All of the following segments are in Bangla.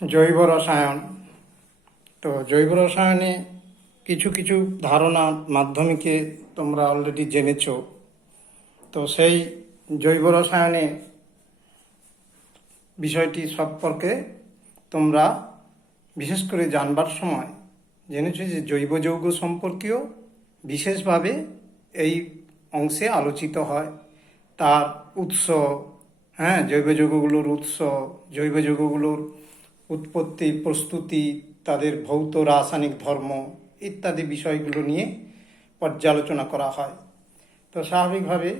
জৈব রসায়ন। তো জৈব রসায়নে কিছু কিছু ধারণা মাধ্যমিকে তোমরা অলরেডি জেনেছো। তো সেই জৈব রসায়নে বিষয়টি সম্পর্কে তোমরা বিশেষ করে জানবার সময় জেনেছো যে জৈব যৌগ সম্পর্কেও বিশেষভাবে এই অংশে আলোচিত হয়। তার উৎস, জৈব যৌগগুলোর উৎস, জৈব যৌগগুলোর উৎপত্তি, প্রস্তুতি, তাদের ভৌত রাসায়নিক ধর্ম ইত্যাদি বিষয়গুলো নিয়ে পর্যালোচনা করা হয়। তো স্বাভাবিকভাবে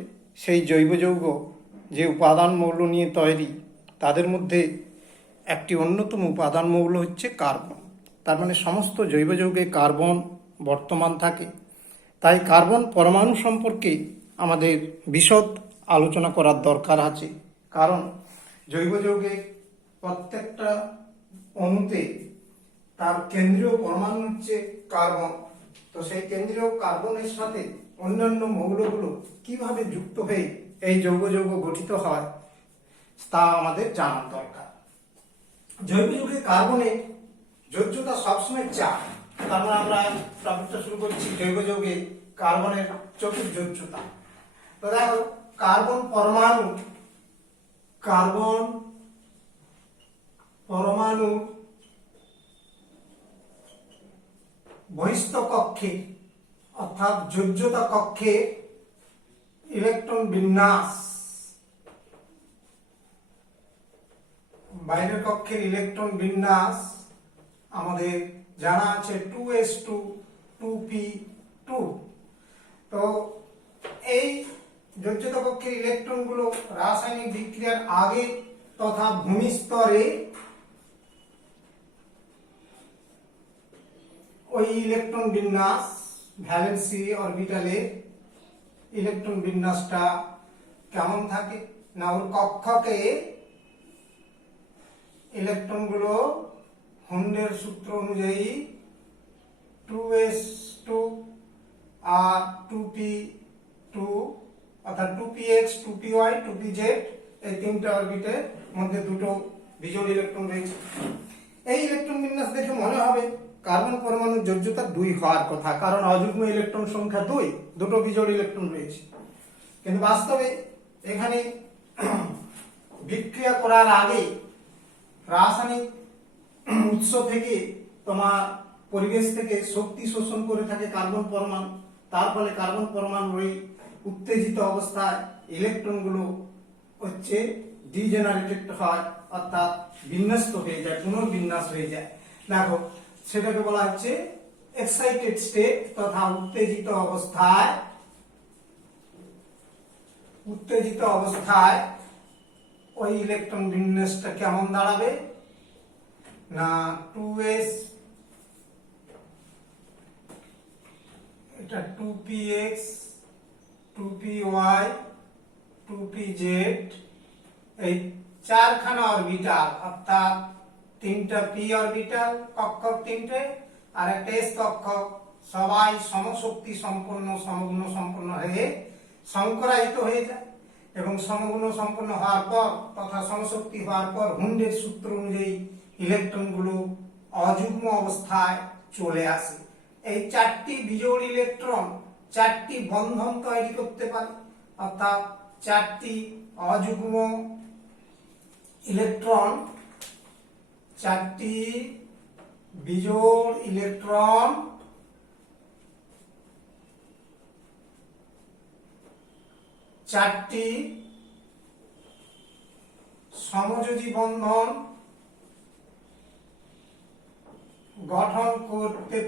সেই জৈব যৌগ যে উপাদান মৌল নিয়ে তৈরি, তাদের মধ্যে একটি অন্যতম উপাদান মৌল হচ্ছে কার্বন। তার মানে সমস্ত জৈব যৌগে কার্বন বর্তমান থাকে। তাই কার্বন পরমাণু সম্পর্কে আমাদের বিশদ আলোচনা করার দরকার আছে। কারণ জৈব যৌগে প্রত্যেকটা অণুতে তার কেন্দ্রীয় পরমাণু হচ্ছে কার্বন। তো সেই কেন্দ্রীয় কার্বনের সাথে অন্যান্য মৌলগুলো কিভাবে যুক্ত হয়ে এই জৈব যৌগ গঠিত হয় তা আমাদের জানার দরকার। জৈব যৌগে কার্বনের যোজ্যতা সবসময় 4। তারপর আমরা টপিকটা শুরু করছি জৈব যৌগে কার্বনের চতুর্যোজ্যতা। তো দেখো, কার্বন পরমাণু বহিস্থ কক্ষে অর্থাৎ যোজ্যতা কক্ষে ইলেকট্রন বিন্যাস, বাইরের কক্ষের ইলেকট্রন বিন্যাস আমাদের জানা আছে 2s2 2p2। তো এই যোজ্যতা কক্ষের ইলেকট্রনগুলো রাসায়নিক বিক্রিয়ার আগে তথা ভূমিস্তরে ওই ইলেকট্রন বিন্যাস, ভ্যালেন্সি অরবিটালে ইলেকট্রন বিন্যাসটা কেমন থাকে না, ওর কক্ষকে ইলেকট্রনগুলো হুন্ডের সূত্র অনুযায়ী 2s2 আর 2p2 অর্থাৎ 2px 2py 2pz এই তিনটা অরবিটের মধ্যে দুটো বিজোড় ইলেকট্রন রয়েছে। এই ইলেকট্রন বিন্যাস দেখে মনে হবে কার্বন পরমাণুর যোজ্যতা 2 হওয়ার কথা, কারণ অযুগ্ম ইলেকট্রন সংখ্যা 2, দুটো বিজোড় ইলেকট্রন রয়েছে। কিন্তু বাস্তবে এখানে বিক্রিয়া করার আগে রাসায়নিক উৎস থেকে তোমার পরিবেশ থেকে শক্তি শোষণ করে থাকে কার্বন পরমাণু। তার ফলে কার্বন পরমাণুর ওই উত্তেজিত অবস্থায় ইলেকট্রনগুলো হচ্ছে ডিজেনারেটেড হয়, অর্থাৎ বিন্যস্ত হয়ে যায়, পুনর্বিন্যাস হয়ে যায়। দেখো, সেটাকে বলা হচ্ছে এক্সাইটেড স্টেট তথা উত্তেজিত অবস্থায় ওই ইলেকট্রন বিন্যাসটা কেমন দাঁড়াবে না 2s, এটা 2px 2py 2pz, এই চারখানা অরবিটাল অর্থাৎ তিনটা p অরবিটাল কক্ষক তিনটে আর একটা s কক্ষক, সবাই সমশক্তি সম্পন্ন সমগুণ সম্পন্ন হয়ে সংকরায়িত হয়ে যায়। এবং সমগুণ সম্পন্ন হওয়ার পর তথা সমশক্তি হওয়ার পর হুন্ডের সূত্র অনুযায়ী ইলেকট্রনগুলো অযুগ্ম অবস্থায় চলে আসে। এই 4টি বিজোড় ইলেকট্রন 4টি বন্ধন তৈরি করতে পারে, অর্থাৎ 4টি অযুগ্ম ইলেকট্রন 4টি বিজোড় ইলেকট্রন চারটি সমযোজী বন্ধন গঠন করতে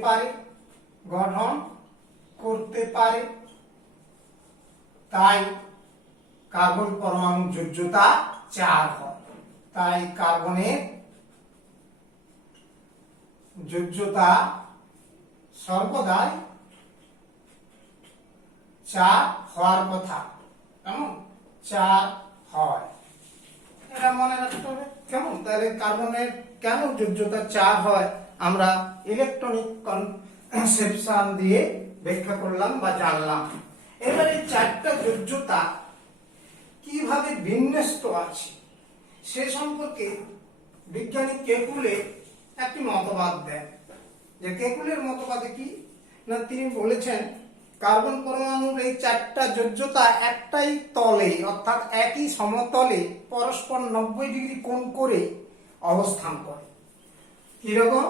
পারে। তাই কার্বন পরমাণু যোজ্যতা 4 হয়। তাই কার্বনের যোজ্যতা সর্বদাই 4 হওয়ার কথা। কেমন 4 হয় এটা মনে রাখতে হবে। কেমন তাহলে কার্বনের কেন যোজ্যতা 4 হয় আমরা ইলেকট্রনিক কনসেপশন দিয়ে ব্যাখ্যা করলাম বা জানলাম। এবারে 4টা যোজ্যতা কিভাবে বিন্যস্ত আছে সে সম্পর্কে বিজ্ঞানী কেকুলে একটি মতবাদ দেন। যে কেকুলের মতবাদে কি না, তিনি বলেছেন কার্বন পরমাণুর এই চারটা যোজ্যতা একটাই তলে অর্থাৎ একই সমতলে পরস্পর 90 ডিগ্রি কোণ করে অবস্থান করে। কিরকম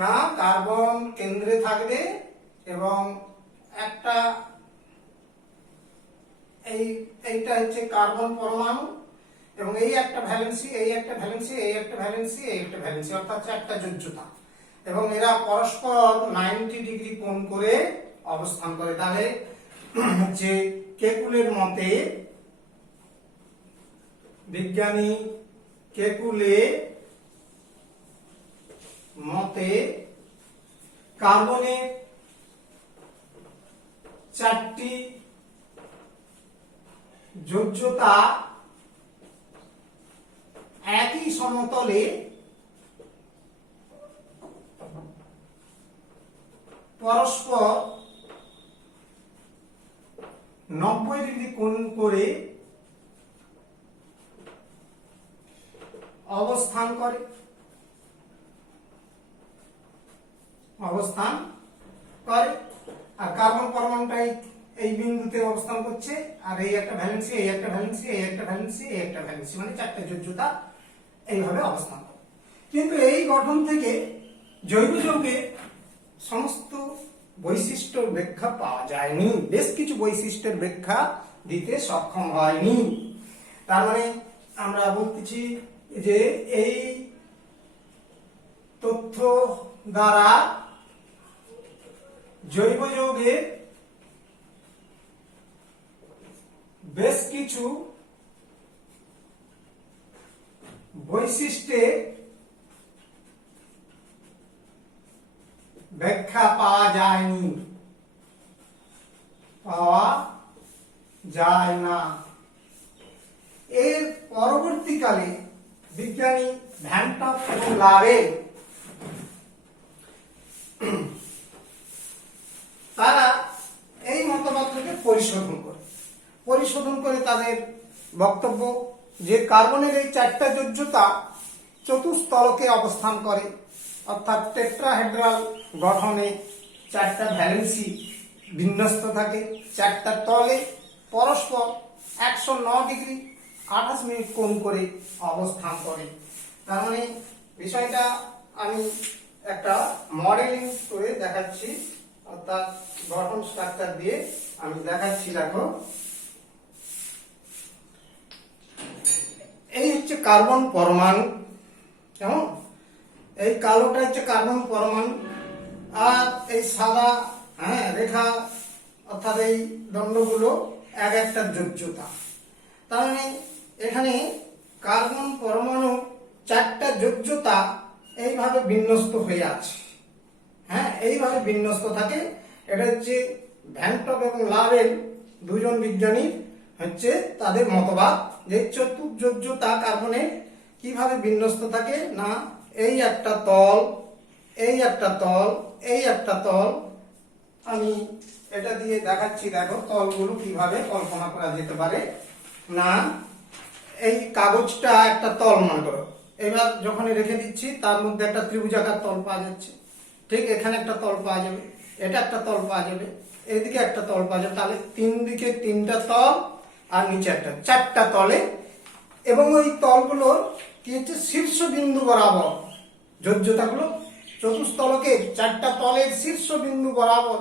না, কার্বন কেন্দ্রে থাকবে এবং একটা এইটা হচ্ছে কার্বন পরমাণু এবং এই একটা ভ্যালেন্সি, এই একটা ভ্যালেন্সি, এই একটা ভ্যালেন্সি, এই একটা ভ্যালেন্সি, অর্থাৎ চারটা যোজ্যতা, এবং এরা পরস্পর 90 ডিগ্রি কোণ করে অবস্থান করে। তাহলে যে কেকুলের মতে, বিজ্ঞানী কেকুলে মতে কার্বনের চারটি যোজ্যতা একই সমতলে পরস্পর 90 ডিগ্রি কোণ করে অবস্থান করে। আর কার্বন পরমাণুটা এই বিন্দুতে অবস্থান করছে, আর এই একটা ভ্যালেন্সি, এই একটা ভ্যালেন্সি, এই একটা ভ্যালেন্সি, এই একটা ভ্যালেন্সি, মানে চারটে যোজ্যতা এইভাবে অবস্থান করে। কিন্তু এই গঠন থেকে জৈব যৌগের সমস্ত বৈশিষ্ট্য ব্যাখ্যা পাওয়া যায়নি, বেশ কিছু বৈশিষ্ট্যের ব্যাখ্যা দিতে সক্ষম হয়নি। তার মানে আমরা বলতেছি যে এই তথ্য দ্বারা জৈব যৌগের বেশ কিছু বৈশিষ্ট্যের ব্যাখ্যা পাওয়া যায় না। এর পরবর্তীকালে বিজ্ঞানী ভ্যান টপ এবং লাভেল তারা এই মতবাদটাকে পরিশোধন করে তাদের বক্তব্য যে কার্বনের এই চারটা যোজ্যতা চতুস্তলকে অবস্থান করে, অর্থাৎ টেট্রাহেড্রাল গঠনে চারটা ভ্যালেন্সি বিন্যস্ত থাকে, চারটা তলে পরস্পর 109 ডিগ্রি 28 মিনিট কোণ করে অবস্থান করে। তার মানে বিষয়টা আমি একটা মডেলিং করে দেখাচ্ছি, অর্থাৎ গঠন স্ট্রাকচার দিয়ে আমি দেখাচ্ছি। দেখো, এই হচ্ছে কার্বন পরমাণু, কেমন, এই কালোটা হচ্ছে কার্বন পরমাণু, আর এই সাদা রেখা অর্থাৎ এই দণ্ডগুলো এক একটা যোজ্যতা। তার মানে এখানে কার্বন পরমাণু চারটা যোজ্যতা এইভাবে বিন্যস্ত হয়ে আছে, এইভাবে বিন্যস্ত থাকে। এটা হচ্ছে ভ্যান টপ এবং লাভেল দুজন বিজ্ঞানী হচ্ছে তাদের মতবাদ যে চতুর্যোজ্যতা কার্বনের কিভাবে বিন্যস্ত থাকে না, এই একটা তল, এই একটা তল, এই একটা তল। আমি এটা দিয়ে দেখাচ্ছি, দেখো তলগুলো কিভাবে কল্পনা করা যেতে পারে। না, এই কাগজটা একটা তল মনে করো, এবার যখন রেখে দিচ্ছি তার মধ্যে একটা ত্রিভুজাকার তল পাওয়া যাচ্ছে, ঠিক এখানে একটা তল পাওয়া যাবে, এটা একটা তল পাওয়া যাবে, এদিকে একটা তল পাওয়া যাবে, তাহলে তিন দিকে তিনটা তল আর নিচে একটা, চারটা তলে। এবং ওই তলগুলোর কি হচ্ছে শীর্ষবিন্দু বরাবর যোজ্যতাগুলো চতুস্তলকে চারটা তলের শীর্ষবিন্দু বরাবর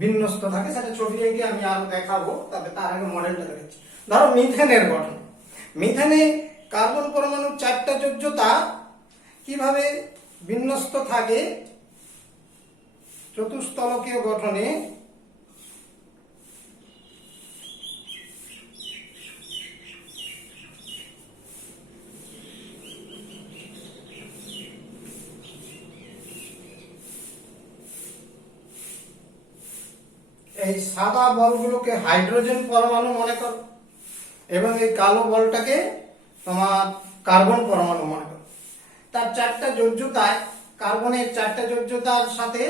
বিন্যস্ত থাকে। সেটা ছবি এঁকে আমি আরো দেখাবো, তবে তার আগে মডেলটা দেখাচ্ছি। ধরো মিথেনের গঠন, মিথেনে কার্বন পরমাণুর চারটা যোজ্যতা কিভাবে বিন্যস্ত থাকে চতুস্তলকীয় গঠনে। এই সাদা বলগুলোকে হাইড্রোজেন পরমাণু মনে করো এবং এই কালো বলটাকে তোমার কার্বন পরমাণু মনে করো। তার চারটা যোজ্যতায়, কার্বনের চারটা যোজ্যতার সাথে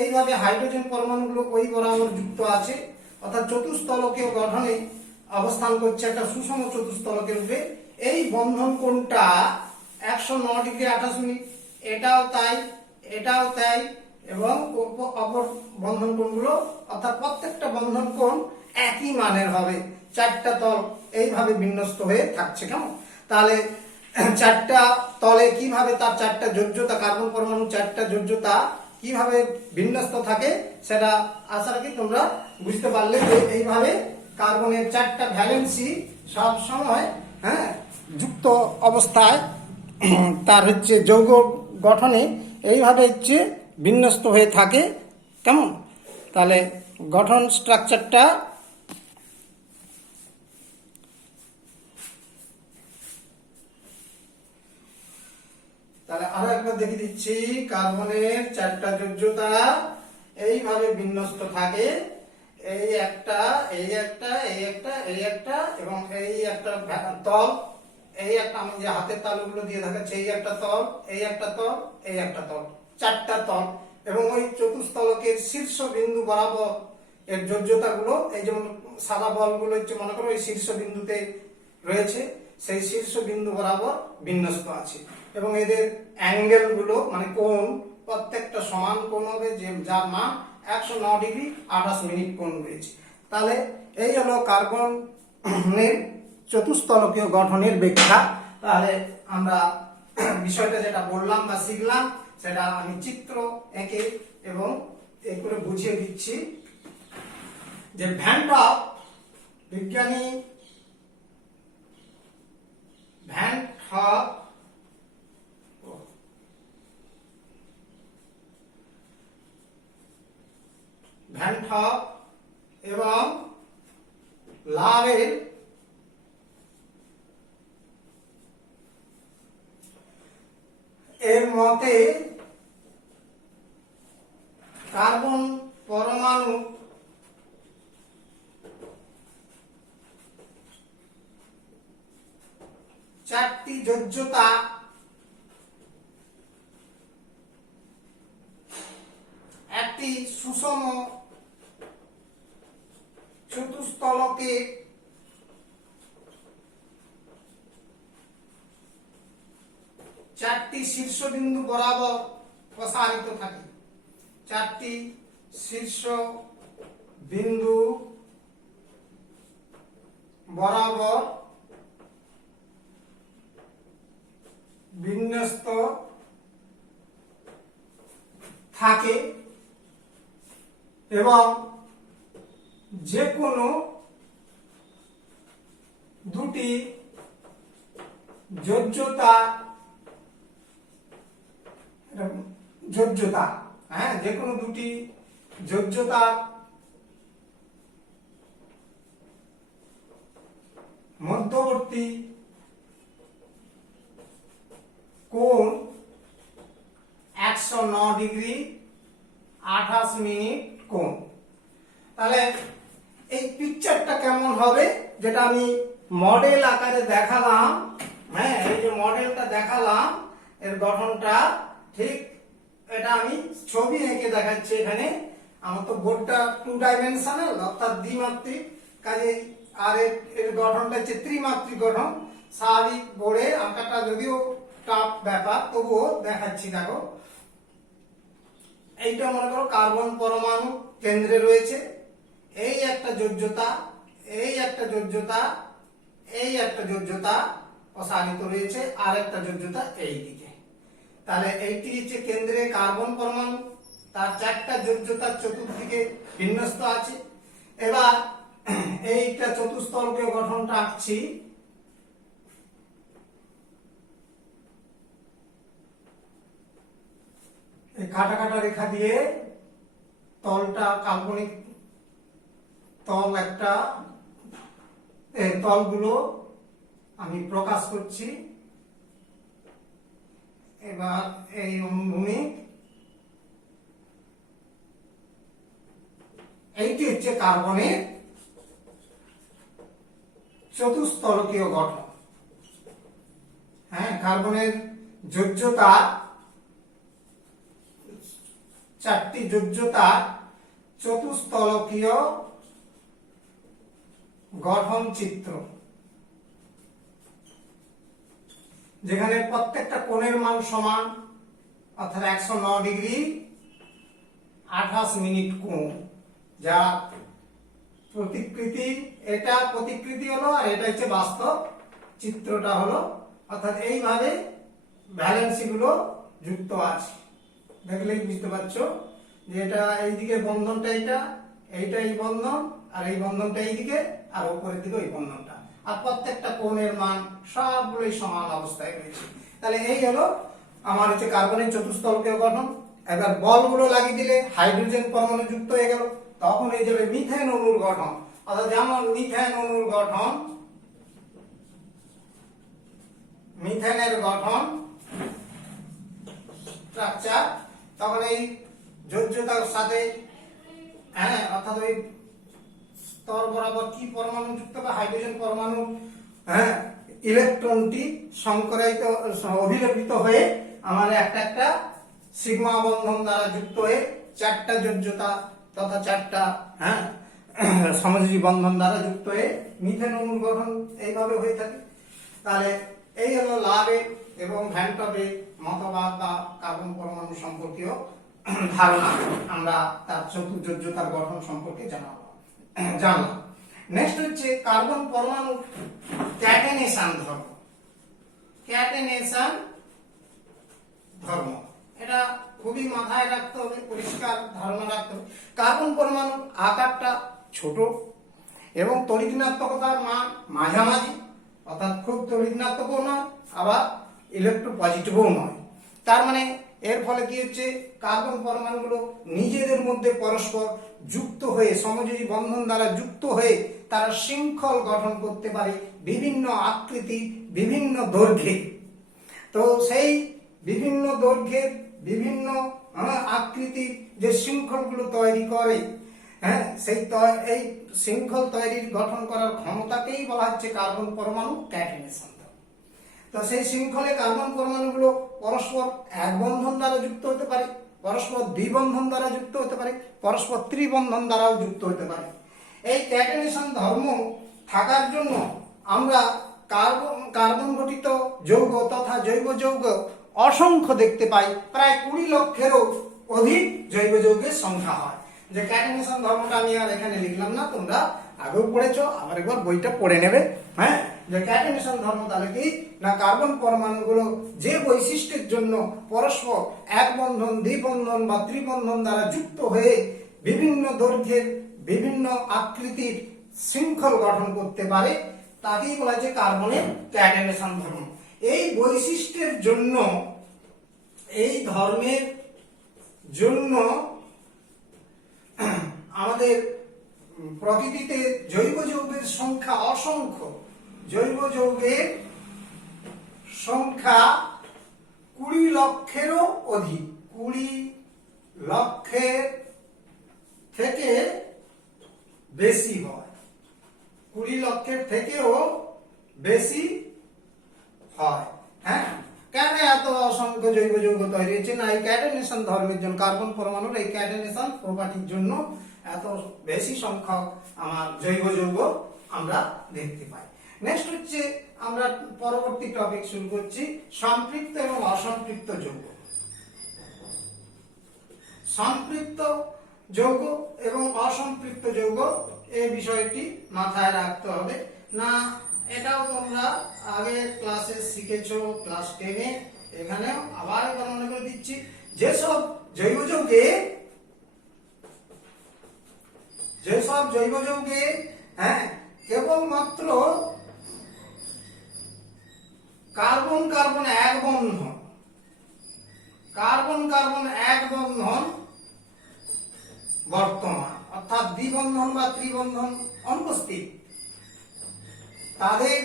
এইভাবে হাইড্রোজেন পরমাণুগুলো ওই বরাবর যুক্ত আছে, অর্থাৎ চতুস্তলকীয় গঠনে অবস্থান করছে একটা সুষম চতুস্তলকের রূপে। এই বন্ধন কোণটা 109°28', এটাও তাই, এটাও তাই, এবং অপর বন্ধন কোণগুলো, অর্থাৎ প্রত্যেকটা বন্ধন কোণ একই মানের হবে। চারটা তল এইভাবে বিন্যস্ত হয়ে থাকছে। কেমন? তাহলে চারটা তলে কিভাবে তার চারটা যোজ্যতা, কার্বন পরমাণু চারটা যোজ্যতা কিভাবে বিন্যস্ত থাকে সেটা আশা রাখি তোমরা বুঝতে পারলে যে এইভাবে কার্বনের চারটা ভ্যালেন্সি সব সময় যুক্ত অবস্থায় তার যৌগ গঠনে এইভাবে বিন্যস্ত হয়ে থাকে। কেমন? তাহলে গঠন স্ট্রাকচারটা তাহলে আরো একবার দেখিয়ে দিচ্ছি। কার্বনের চারটা যোজ্যতা এইভাবে বিন্যস্ত থাকে, এই একটা, এই একটা, এই একটা, এই একটা, এবং এই একটা তল, এই একটা, আমি যে হাতের তালুগুলো দিয়ে দেখাচ্ছি, এই একটা তল, এই একটা তল, এই একটা তল, চারটা তল। এবং ওই চতুস্তলকের শীর্ষ বিন্দু বরাবর এর যোজ্যতাগুলো, এই যেমন সাদা বলগুলো মনে করো এই শীর্ষ বিন্দুতে রয়েছে, সেই শীর্ষ বিন্দু বরাবর বিন্যস্ত আছে। এবং এদের অ্যাঙ্গেল গুলো মানে কোণ প্রত্যেকটা সমান কোণ হবে, যে যার মান 109°28' কোণ রয়েছে। তাহলে এই হলো কার্বনের চতুস্তলকীয় গঠনের ব্যাখ্যা। তাহলে আমরা বিষয়টা যেটা বললাম বা শিখলাম সেটা আমি চিত্র এঁকে এবং এই করে বুঝিয়ে দিচ্ছি যে ভ্যান টপ, বিজ্ঞানী ভ্যান টপ এবং লাভের এর মতে কার্বন পরমাণু চারটি যোজ্যতা একটি সুষম চতুস্তলকে চারটি শীর্ষবিন্দু বরাবর প্রসারিত থাকে। চারটি শীর্ষ বিন্দু বরাবর বিন্যস্ত থাকে এবং যে কোনো দুটি যোজ্যতা যে কোনো দুটি যোজ্যতা মধ্যবর্তী কোণ 109°28' কোণ। তাহলে এই পিকচারটা কেমন হবে যেটা আমি মডেল আকারে দেখালাম, এই যে মডেলটা দেখালাম এর গঠনটা ঠিক এটা আমি ছবি এঁকে দেখাচ্ছি। এখানে আমার তো বোর্ডটা 2 ডাইমেনশনাল অর্থাৎ দ্বিমাত্রিক, কাজে আর এর গঠনটা হচ্ছে ত্রিমাত্রিক গঠন। স্বাভাবিক বোর্ডে আঁকাটা যদিও টাফ ব্যাপার তবুও দেখাচ্ছি। দেখো এইটা মনে করো কার্বন পরমাণু কেন্দ্রে রয়েছে, এই একটা যোজ্যতা, এই একটা যোজ্যতা, এই একটা যোজ্যতা প্রসারিত রয়েছে, আর একটা যোজ্যতা এই দিকে। তাহলে এইটি হচ্ছে কেন্দ্রে কার্বন পরমাণু, তার চারটা যোজ্যতার চতুর্দিকে বিন্যস্ত আছে। এবার এইটা চতুস্তলকীয় গঠনটা আঁকছি। এই কাটা কাটা রেখা দিয়ে তলটা কাল্পনিক তল একটা, এই তলগুলো আমি প্রকাশ করছি। এবার এই অনুভূমিক, এইটি হচ্ছে কার্বনের চতুস্তলকীয় গঠন। কার্বনের যোজ্যতা চারটি যোজ্যতা চতুস্তলকীয় গঠন চিত্র। যেখানে প্রত্যেকটা কোণের মান সমান, অর্থাৎ 109 ডিগ্রি 28 মিনিট কোণ, যা প্রতিকৃতি, এটা প্রতিকৃতি হলো আর এটা হচ্ছে বাস্তব চিত্রটা হলো, অর্থাৎ এইভাবে ভ্যালেন্সি গুলো যুক্ত আছে। দেখলেই বুঝতে পারছো যে এটা এইদিকে বন্ধনটা, এইটা এই বন্ধন, আর এই বন্ধনটা এইদিকে, আর উপরের দিকে ওই বন্ধনটা, আর প্রত্যেকটা কোণের মান সবগুলোই সমান অবস্থায় রয়েছে। তাহলে এই হলো আমার হচ্ছে কার্বনের চতুস্তলকীয় গঠন। এবার বলগুলো লাগিয়ে দিলে হাইড্রোজেন পরমাণু যুক্ত হয়ে গেল, তখন এই যাবে মিথেন অণুর গঠন। অর্থাৎ যেমন মিথেন অণুর গঠন, মিথেনের গঠন স্ট্রাকচার, তখন এই যোজ্যতার সাথে অর্থাৎ ওই স্তর বরাবর কি পরমাণু যুক্ত হবে, হাইড্রোজেন পরমাণু ইলেকট্রনটি সংকরায়িত অভিলেপিত হয়ে আমার একটা একটা সিগমা বন্ধন দ্বারা যুক্ত হয়ে চারটা যোজ্যতা তথা চারটা সমযোজী বন্ধন দ্বারা যুক্ত হয়ে মিথেন অণুর গঠন এইভাবে হয়ে থাকে। তাহলে এই হলো লাভের এবং ভ্যান টবের মতবাদ বা কার্বন পরমাণু সম্পর্কীয় ধারণা। আমরা তার চতুর্যোজ্যতার গঠন সম্পর্কে জানলাম। নেক্সট হচ্ছে কার্বন পরমাণু ক্যাটেনেশন ধর্ম। ক্যাটেনেশন ধর্ম, এটা খুবই মাথায় রাখতে হবে, পরিষ্কার ধারণা রাখতে হবে। কার্বন পরমাণুর আকারটা ছোট এবং তড়িৎ ঋণাত্মকতার মান মাঝামাঝি, অর্থাৎ খুব তড়িৎ ঋণাত্মকও নয়, আবার ইলেকট্রোপজিটিভও নয়। তার মানে এর ফলে কি হচ্ছে, কার্বন পরমাণুগুলো নিজেদের মধ্যে পরস্পর যুক্ত হয়ে সমযোজী বন্ধন দ্বারা যুক্ত হয়ে তারা শৃঙ্খল গঠন করতে পারে বিভিন্ন আকৃতি, বিভিন্ন দৈর্ঘ্যে। তো সেই বিভিন্ন দৈর্ঘ্যের বিভিন্ন আকৃতির যে শৃঙ্খলগুলো তৈরি করে, এই শৃঙ্খল তৈরির গঠন করার ক্ষমতাকেই বলা হচ্ছে কার্বন পরমাণু ক্যাটেনেশন। তো সেই শৃঙ্খলে কার্বন পরমাণুগুলো পরস্পর এক বন্ধন দ্বারা যুক্ত হতে পারে, পরস্পর দ্বিবন্ধন দ্বারা যুক্ত হতে পারে, পরস্পর ত্রিবন্ধন দ্বারাও যুক্ত হতে পারে। এই ক্যাটেনেশন ধর্ম থাকার জন্য আমরা কার্বন গঠিত যৌগ তথা জৈব যৌগ অসংখ্য দেখতে পাই, প্রায় 20 লক্ষেরও অধিক জৈব যৌগের সংখ্যা হয়। যে ক্যাটেনেশন ধর্মটা আমি আর এখানে লিখলাম না, তোমরা আগেও পড়েছো, আবার একবার বইটা পড়ে নেবে। যে ক্যাটেনেশন ধর্ম তাহলে কি না, কার্বন পরমাণুগুলো যে বৈশিষ্ট্যের জন্য পরস্পর এক বন্ধন, দ্বিবন্ধন বা ত্রিবন্ধন দ্বারা যুক্ত হয়ে বিভিন্ন দৈর্ঘ্যের বিভিন্ন আকৃতির শৃঙ্খল গঠন করতে পারে, তাকেই বলা যায় কার্বনের ক্যাটেনেশন ধর্ম। এই বৈশিষ্ট্যের জন্য, এই ধর্মের জন্য আমাদের প্রকৃতিতে জৈব যৌগের সংখ্যা অসংখ্য। জৈব যৌগের সংখ্যা 20 লক্ষেরও অধিক, 20 লক্ষের থেকে বেশি হয়, 20 লক্ষের থেকেও বেশি হয়। কেন এত অসংখ্য জৈব যৌগ তৈরি হচ্ছে? না, এই ক্যাটেনেশন ধর্মের জন্য, কার্বন পরমাণুর এই ক্যাটেনেশন প্রপার্টির জন্য এত বেশি সংখ্যক আমার জৈব যৌগ আমরা দেখতে পাই। নেক্সট হচ্ছে আমরা পরবর্তী টপিক শুরু করছি, সম্পৃক্ত এবং অসম্পৃক্ত যৌগ। সম্পৃক্ত যৌগ এবং অসম্পৃক্ত যৌগ এই বিষয়টি মাথায় রাখতে হবে। না, এটাও তোমরা আগে ক্লাসে শিখেছো, ক্লাস 10-এ। এখানেও আবার একবার মনে করে দিচ্ছি, যেসব জৈব যৌগে কেবলমাত্র কার্বন কার্বন এক বন্ধন, কার্বন কার্বন এক বন্ধন বর্তমান, অর্থাৎ দ্বিবন্ধন বা ত্রিবন্ধন অনুপস্থিত, তাদের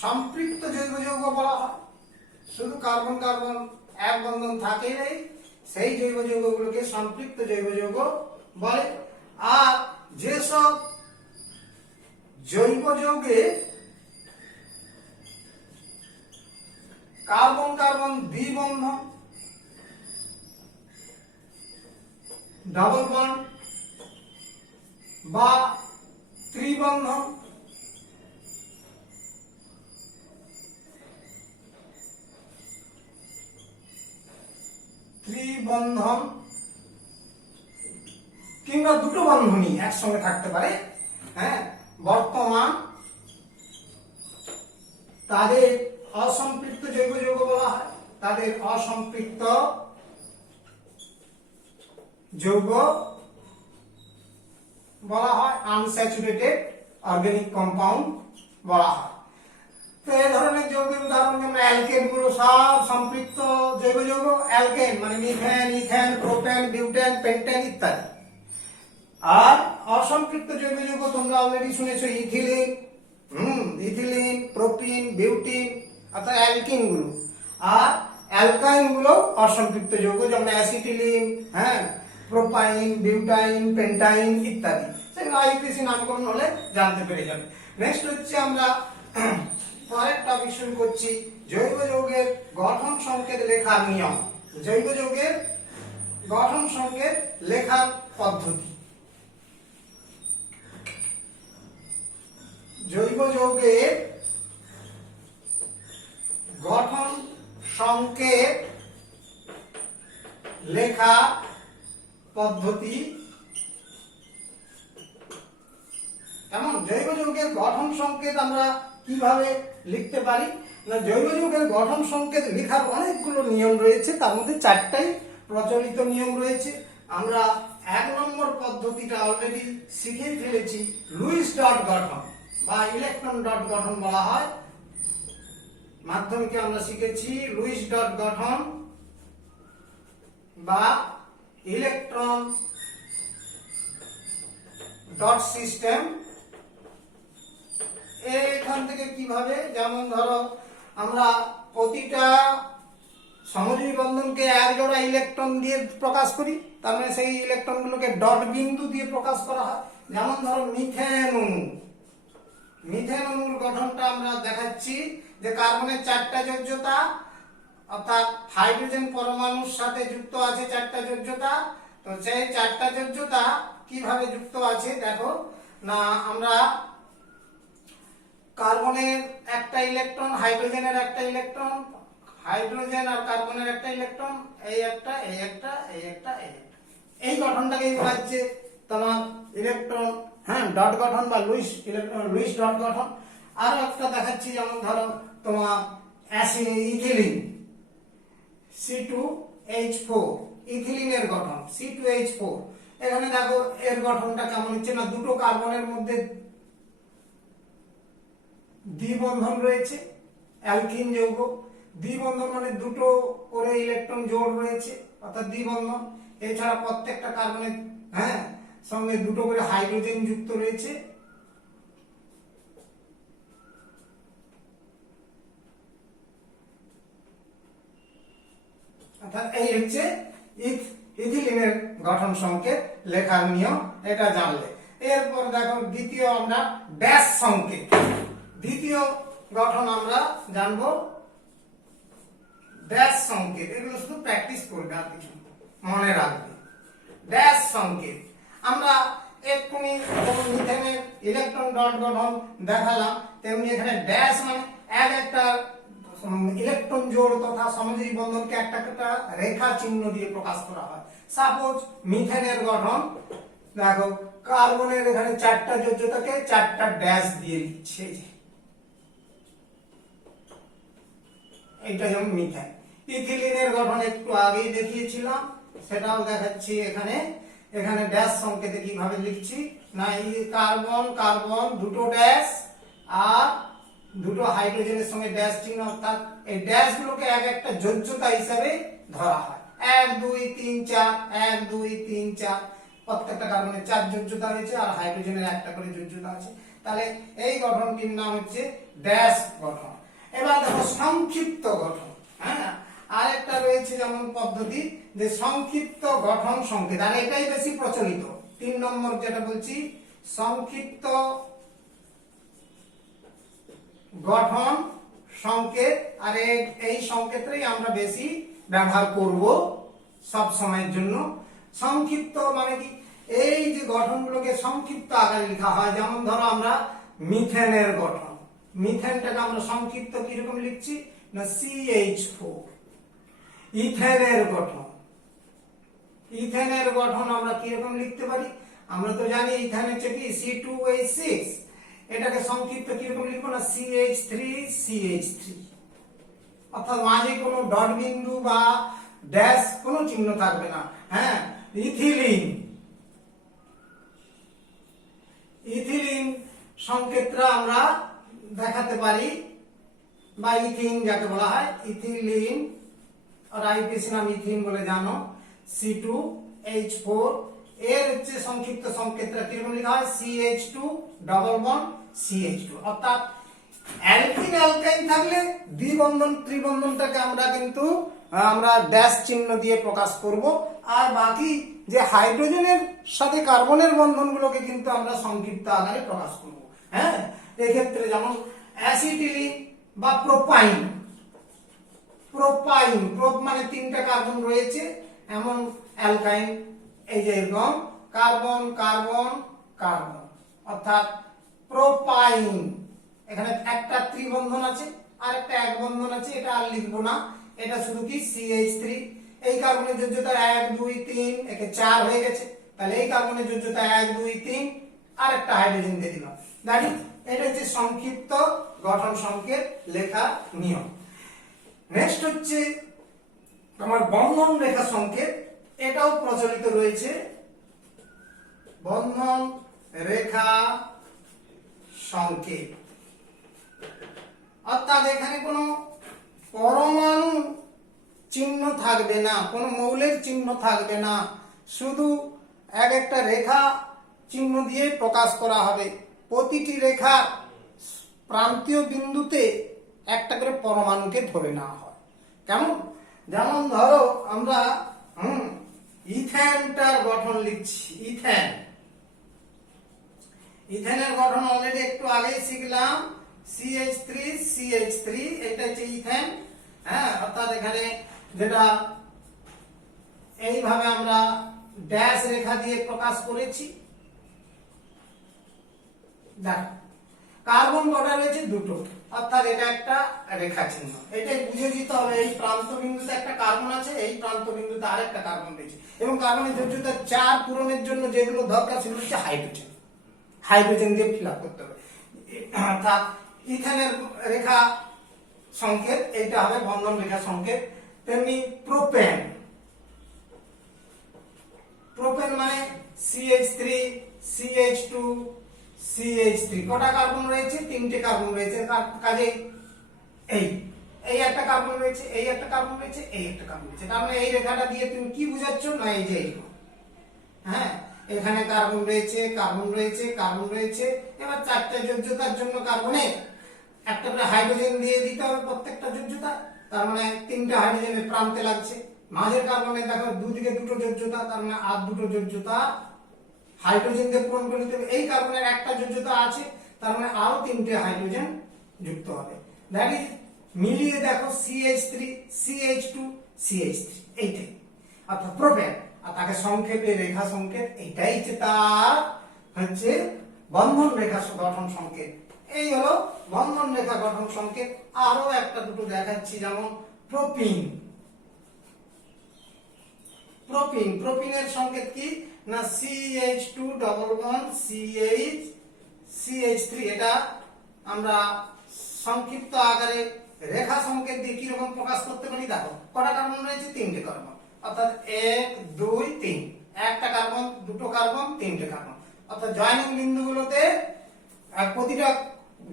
সম্পৃক্ত জৈব যৌগ বলা হয়। শুধু কার্বন কার্বন এক বন্ধন থাকে সেই জৈব যৌগগুলোকে সম্পৃক্ত জৈব যৌগ বলে। আর যেসব জৈব যৌগে কার্বন কার্বন দ্বিবন্ধন, ডাবল বন্ড বা ত্রিবন্ধন ত্রিবন্ধন কিংবা দুটো বন্ধনই একসঙ্গে থাকতে পারে, হ্যাঁ, বর্তমান, তাদের অসম্পৃক্ত জৈব যৌগ বলা হয়, তাদের অসম্পৃক্ত যৌগ বলা হয়, আনস্যাচুরেটেড অর্গানিক কম্পাউন্ড বলা হয়। তো এই ধরনের যৌগের উদাহরণ যেমন অ্যালকেন গুলো সব সম্পৃক্ত জৈব যৌগ, অ্যালকেন মানে methane, ethane, propane, butane, pentane ইত্যাদি। আর অসম্পৃক্ত জৈব যৌগ তোমরা অলরেডি শুনেছো, ইথিলিন, ইথিলিন, প্রোপিন, বিউটিন অর্থাৎ অ্যালকিন গুলো। আর অ্যালকাইন গুলো অসম্পৃক্ত যৌগ যেমন অ্যাসিটিলিন, হ্যাঁ, প্রোপাইন, বিউটাইন, পেন্টাইন ইত্যাদি। সেগুলো আইপিসি নামকরণ হলে জানতে পেরে যাবে। নেক্সট হচ্ছে আমরা পরের টপিক শুরু করছি, জৈব যৌগের গঠন সংকেত লেখার নিয়ম। জৈব যৌগের গঠন সংকেত লেখার পদ্ধতি। জৈব যৌগের গঠন সংকেত লেখা পদ্ধতি কেমন? জৈব যৌগের গঠন সংকেত আমরা কিভাবে লিখতে পারি না, জৈব যৌগের গঠন সংকেত লেখার অনেকগুলো নিয়ম রয়েছে, তার মধ্যে 4টাই প্রচলিত নিয়ম রয়েছে। আমরা 1 নম্বর পদ্ধতিটা অলরেডি শিখে ফেলেছি, লুইস ডট গঠন বা ইলেকট্রন ডট গঠন বলা হয়। মাধ্যমিকে আমরা শিখেছি লুইস ডট গঠন বা ইলেকট্রন ডট সিস্টেম। এখান থেকে কিভাবে, যেমন ধরো আমরা প্রতিটা সমযোজী বন্ধনকে এক জোড়া ইলেকট্রন দিয়ে প্রকাশ করি, তার মানে সেই ইলেকট্রন গুলোকে ডট বিন্দু দিয়ে প্রকাশ করা হয়। যেমন ধরো মিথেন অণু, মিথেন অণুর গঠনটা আমরা দেখাচ্ছি যে কার্বনের 4টা যোজ্যতা, অর্থাৎ হাইড্রোজেন পরমাণুর সাথে যুক্ত আছে 4টা যোজ্যতা। তো সেই 4টা যোজ্যতা কিভাবে যুক্ত আছে দেখো না, আমরা কার্বনের একটা ইলেকট্রন, হাইড্রোজেনের একটা ইলেকট্রন, হাইড্রোজেন আর কার্বনের একটা ইলেকট্রন, এই একটা, এই একটা, এই একটা, এই একটা, এই গঠনটাকেই বলছে তোমার ইলেকট্রন, হ্যাঁ, ডট গঠন বা লুইস ডট গঠন। আর একটা দেখাচ্ছি, যেমন ধরো তোমার ইথিলিন, C2H4, ইথিলিনের গঠন C2H4। এখানে দেখো এর গঠনটা কেমন হচ্ছে না, দুটো কার্বনের মধ্যে দ্বিবন্ধন রয়েছে, অ্যালকিন যৌগ। দ্বিবন্ধন মানে দুটো করে ইলেকট্রন জোড় রয়েছে, অর্থাৎ দ্বিবন্ধন। এছাড়া প্রত্যেকটা কার্বনের, হ্যাঁ, সঙ্গে দুটো করে হাইড্রোজেন যুক্ত রয়েছে। অর্থাৎ এই হচ্ছে ইথিলিনের গঠন সংকেত লেখার নিয়ম, এটা জানলে। এরপর দেখো দ্বিতীয় আমরা ড্যাশ সংকেত, দ্বিতীয় গঠন আমরা জানবো ড্যাশ সংকেত। এগুলো শুধু প্র্যাকটিস করবে আর কিছু মনে রাখবে। ড্যাশ সংকেত আমরা এক্ষুনি যখন মিথেনের ইলেকট্রন ডট গঠন দেখালাম, তেমনি এখানে ড্যাশ মানে এক একটা ইলেকট্রন জোড় তথা সমযোজী বন্ধনকে একটা একটা রেখা চিহ্ন দিয়ে প্রকাশ করা হয়। সাপোজ মিথেনের গঠন দেখো, কার্বনের এখানে 4টা যোজ্যতাকে 4টা ড্যাশ দিয়ে লিখছে, এইটা যেমন মিথেন। ইথিলিনের গঠন একটু আগেই দেখিয়েছিলাম, সেটাও দেখাচ্ছি এখানে। এখানে ড্যাশ সংকেতে কিভাবে লিখছি না, কার্বন কার্বন দুটো ড্যাশ আর দুটো হাইড্রোজেনের সঙ্গে ড্যাশ চিহ্ন, অর্থাৎ এই ড্যাশ গুলোকে এক একটা যোজ্যতা হিসাবে ধরা হয়। 1 2 3 4, 1 2 3 4, প্রত্যেকটা কার্বনের 4 যোজ্যতা রয়েছে আর হাইড্রোজেনের একটা করে যোজ্যতা আছে। তাহলে এই গঠনটির নাম হচ্ছে ড্যাশ গঠন। এবার দেখো সংক্ষিপ্ত গঠন, হ্যাঁ, আরেকটা রয়েছে যেমন পদ্ধতি যে সংক্ষিপ্ত গঠন সংকেত, আর এটাই বেশি প্রচলিত। 3 নম্বর যেটা বলছি, সংক্ষিপ্ত গঠন সংকেত। আর এই সংকেতটাই আমরা বেশি ব্যবহার করব সব সময়ের জন্য। সংক্ষিপ্ত মানে কি, এই যে গঠনগুলোকে সংক্ষিপ্ত আকারে লেখা হয়। যেমন ধরো আমরা মিথেনের গঠন, মিথেনটাকে আমরা সংক্ষিপ্ত কিরকম লিখছি না CH4। ইথেনের গঠন ইথেনের গঠন আমরা কিরকম লিখতে পারি? আমরা তো জানি ইথেন হচ্ছে কি C2H6, এটাকে সংক্ষিপ্ত কিরকম লিখবো না CH3CH3, অর্থাৎ মাঝে কোনো ডট বিন্দু বা ড্যাশ কোনো চিহ্ন থাকবে না। হ্যাঁ, ইথিলিন, ইথিলিন সংকেতটা আমরা দেখাতে পারি, বা ইথিন যাকে বলা হয় ইথিলিন, আর আইপিসি নাম ইথিন বলে জানো, C2H4, এর হচ্ছে সংক্ষিপ্ত সংকেতটা কিরকম লেখা হয় CH2 ডবল বন্ড CH2, অর্থাৎ অ্যালকিন অ্যালকাইন থাকলে দ্বিবন্ধন ত্রিবন্ধনটাকে আমরা ড্যাশ চিহ্ন দিয়ে প্রকাশ করব, আর বাকি যে হাইড্রোজেনের সাথে কার্বনের বন্ধনগুলোকে কিন্তু আমরা সংক্ষিপ্ত আকারে প্রকাশ করব। হ্যাঁ, এক্ষেত্রে যেমন অ্যাসিটিলিন বা প্রোপাইন, প্রোপাইন প্রোপ মানে তিনটা কার্বন রয়েছে এমন অ্যালকাইন, এই যে এরকম কার্বন কার্বন কার্বন, অর্থাৎ প্রোপাইন। এখানে একটা ত্রিবন্ধন আছে আর একটা এক বন্ধন আছে, এটা আর লিখবো না, এটা শুধু কি CH3, এই কার্বনের যোজ্যতা 1 2 3, একে 4 হয়ে গেছে, তাহলে এই কার্বনের যোজ্যতা 1 2 3, আর একটা হাইড্রোজেন দিয়ে দিলাম। দেখি এটা হচ্ছে সংক্ষিপ্ত গঠন সংকেত লেখা নিয়ম। নেক্সট হচ্ছে আমার বন্ধন রেখা সংকেত, এটাও প্রচলিত রয়েছে। বন্ধন রেখা সংকেত অর্থাৎ এখানে কোনো পরমাণু চিহ্ন থাকবে না, কোনো মৌলের চিহ্ন থাকবে না, শুধু এক একটা রেখা চিহ্ন দিয়ে প্রকাশ করা হবে। প্রতিটি রেখার প্রান্তীয় বিন্দুতে একটা করে পরমাণুকে ধরে নেওয়া হয়। কেমন? যেমন ধরো আমরা ইথেনটার গঠন লিখছি, ইথেন, ইথেনের গঠন অলরেডি একটু আগেই শিখলাম, CH3CH3, এটা হচ্ছে ইথেন। হ্যাঁ, অর্থাৎ এখানে যেটা এইভাবে আমরা ড্যাশ রেখা দিয়ে প্রকাশ করেছি। দেখো কার্বন কটা রয়েছে? দুটো, অর্থাৎ এটা একটা রেখা চিহ্ন। এটাই বুঝে দিতে হবে এই প্রান্ত বিন্দুতে একটা কার্বন আছে, এই প্রান্ত বিন্দুতে আরেকটা কার্বন রয়েছে, এবং কার্বনের যোজ্যতা 4 পূরণের জন্য যেগুলো দরকার সেগুলো হচ্ছে হাইড্রোজেন, হাইড্রোজেন দিয়ে ফিল আপ করতে হবে। অর্থাৎ ইথেনের রেখা সংকেত এইটা হবে বন্ধন রেখা সংকেত। তেমনি প্রোপেন, প্রোপেন মানে CH3 CH2 CH3, কটা কার্বন রয়েছে? 3টে কার্বন রয়েছে, কাজে এই একটা কার্বন রয়েছে, এই একটা কার্বন রয়েছে, এই একটা কার্বন রয়েছে। তার মানে এই রেখাটা দিয়ে তুমি কি বুঝাচ্ছ না, এই যে হ্যাঁ, এখানে কার্বন রয়েছে, কার্বন রয়েছে, কার্বন রয়েছে। এবার 4টে যোজ্যতার জন্য কার্বনের একটা করে হাইড্রোজেন দিয়ে দিতে হবে প্রত্যেকটা যোজ্যতা, তার মানে 3টে হাইড্রোজেনের প্রান্তে লাগছে। মাঝের কার্বনের দেখো দুদিকে দুটো যোজ্যতা, তার মানে আর দুটো যোজ্যতা হাইড্রোজেন দিয়ে পূরণ করে দিতে হবে। এই কার্বনের একটা যোজ্যতা আছে, তার মানে আরো 3টে হাইড্রোজেন যুক্ত হবে। দ্যাট ইজ মিলিয়ে দেখো CH3 CH2 CH3, এইটাই অর্থাৎ প্রোপেন। আর তাকে সংক্ষেপে রেখা সংকেত, এইটাই তার হচ্ছে বন্ধন রেখা গঠন সংকেত। এই হলো বন্ধন রেখা গঠন সংকেত। আরো একটা দুটো দেখাচ্ছি, যেমন প্রোপিন। প্রোপিন, প্রোপিনের সংকেত কি না CH2 ডবল বন্ড CH3, এটা আমরা সংক্ষিপ্ত আকারে রেখা সংকেত দিয়ে কিরকম প্রকাশ করতে পারি? দেখো কটা কার্বন রয়েছে? 3টে কার্বন, অর্থাৎ 1 2 3, একটা কার্বন, দুটো কার্বন, 3টে কার্বন। অর্থাৎ জয়েনিং বিন্দুগুলোতে প্রতিটা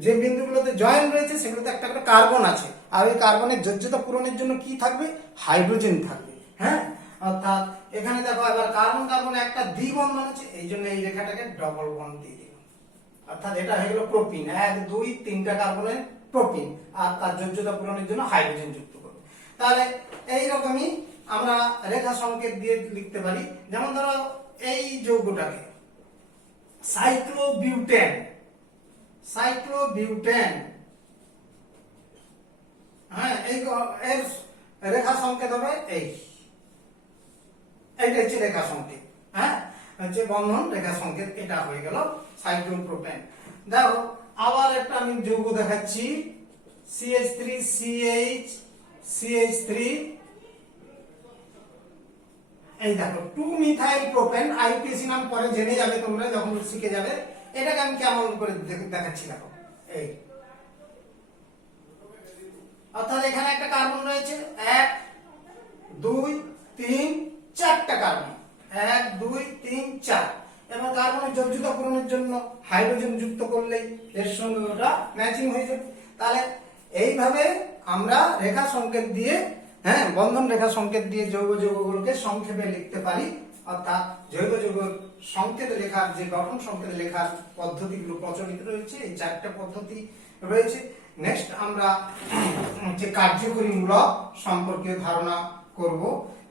যে বিন্দুগুলোতে জয়েন রয়েছে সেগুলোতে একটা করে কার্বন আছে, আর ওই কার্বনের যোজ্যতা পূরণের জন্য কি থাকবে? হাইড্রোজেন থাকবে। হ্যাঁ, অর্থাৎ এখানে দেখো এবার কার্বন কার্বন একটা দ্বিবন্ধন আছে, এই জন্য এই রেখাটাকে ডবল বন্ড দিয়ে দিলাম। অর্থাৎ এটা হয়ে গেল প্রোপিন, 1 2 3টা কার্বনের প্রোপিন, আর তার যোজ্যতা পূরণের জন্য হাইড্রোজেন যুক্ত করবে। তাহলে এইরকমই আমরা রেখা সংকেত দিয়ে লিখতে পারি। যেমন ধরো এই যৌগটাকে সাইক্লোবিউটেন, সাইক্লোবিউটেন, হ্যাঁ, এর রেখা সংকেত হবে এইটা হচ্ছে রেখা সংকেত। হ্যাঁ, হচ্ছে বন্ধন রেখা সংকেত, এটা হয়ে গেল সাইক্লোপ্রোপেন। দেখো আবার একটা আমি যৌগ দেখাচ্ছি, CH3 CH CH3, এই দেখো 2 মিথাইল প্রোপেন, আইপিএসি নাম পরে জেনে যাবে তোমরা যখন শিখে যাবে। এটাকে আমি কেমন করে দেখাচ্ছি দেখো, এই অর্থাৎ এখানে একটা কার্বন রয়েছে, 1 2 3 4টা কার্বন, 1 2 3 4। এবং কার্বনের যোগ্যতা পূরণের জন্য হাইড্রোজেন যুক্ত করলেই এর সঙ্গে ওটা ম্যাচিং হয়ে যাবে। তাহলে এইভাবে আমরা রেখা সংকেত দিয়ে, বন্ধন রেখা সংকেত দিয়ে জৈব যৌগগুলোকে সংক্ষেপে লিখতে পারি। অর্থাৎ জৈব যৌগ সংকেত লেখার যে গঠন সংকেত লেখার পদ্ধতিগুলো প্রচলিত রয়েছে, এই 4টা পদ্ধতি রয়েছে। নেক্সট আমরা যে কার্যকরী মূলক সম্পর্কে ধারণা করব,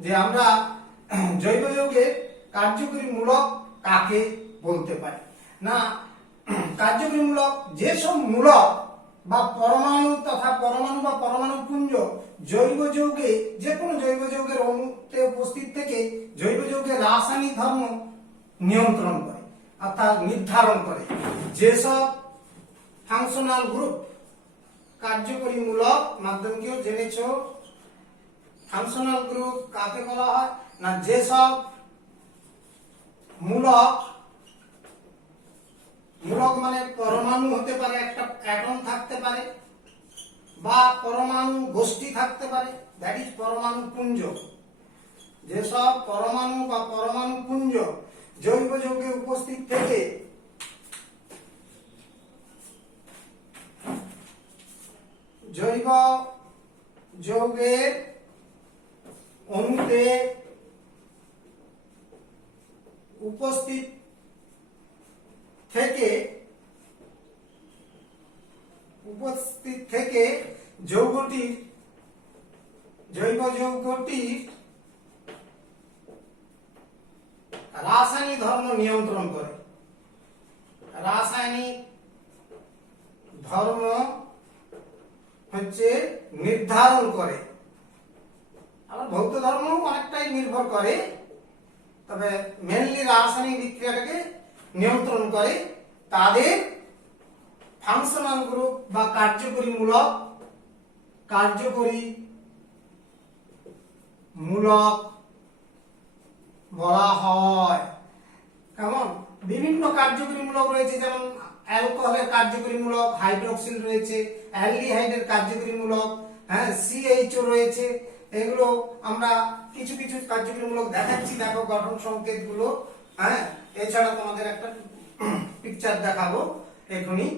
যে আমরা জৈব যৌগের কার্যকরী মূলক কাকে বলতে পারি। না, কার্যকরী মূলক যেসব মূলক বা পরমাণু তথা পরমাণু বা পরমাণু পুঞ্জ জৈব যৌগে, যে কোনো জৈব যৌগের অণুতে উপস্থিত থেকে জৈব যৌগের রাসায়নিক ধর্ম নিয়ন্ত্রণ করে অর্থাৎ নির্ধারণ করে, যেসব ফাংশনাল গ্রুপ কার্যকরী মূলক, মাধ্যমিকেও জেনেছ ফাংশনাল গ্রুপ কাকে বলা হয়। না, যেসব মূলক, মূলক মানে পরমাণু হতে পারে, একটা অ্যাটম থাকতে পারে বা পরমাণু গোষ্ঠী থাকতে পারে, দ্যাট ইজ পরমাণু পুঞ্জ। যেসব পরমাণু বা পরমাণু পুঞ্জ জৈব যৌগে উপস্থিত থেকে জৈব যৌগের অণুতে উপস্থিত থেকে যৌগটির, জৈব যৌগটির রাসায়নিক ধর্ম নিয়ন্ত্রণ করে। রাসায়নিক ধর্ম হচ্ছে নির্ধারণ করে। আবার ভৌত ধর্ম অনেকটাই নির্ভর করে, তবে মেনলি রাসায়নিক বিক্রিয়াটাকে নিয়ন্ত্রণ করে। তাদের ফাংশনাল গ্রুপ বা কার্যকরী মূলক বলা হয়। কেমন বিভিন্ন কার্যকরী মূলক রয়েছে, যেমন অ্যালকোহলের কার্যকরী মূলক হাইড্রোক্সিল রয়েছে, অ্যালডিহাইডের কার্যকরী মূলক সিএইচও রয়েছে। এগুলো আমরা কিছু কিছু কার্যকরী মূলক দেখাচ্ছি, দেখো গঠন সংকেত গুলো। এছাড়া তোমাদের একটা পিকচার দেখাবো এখনই।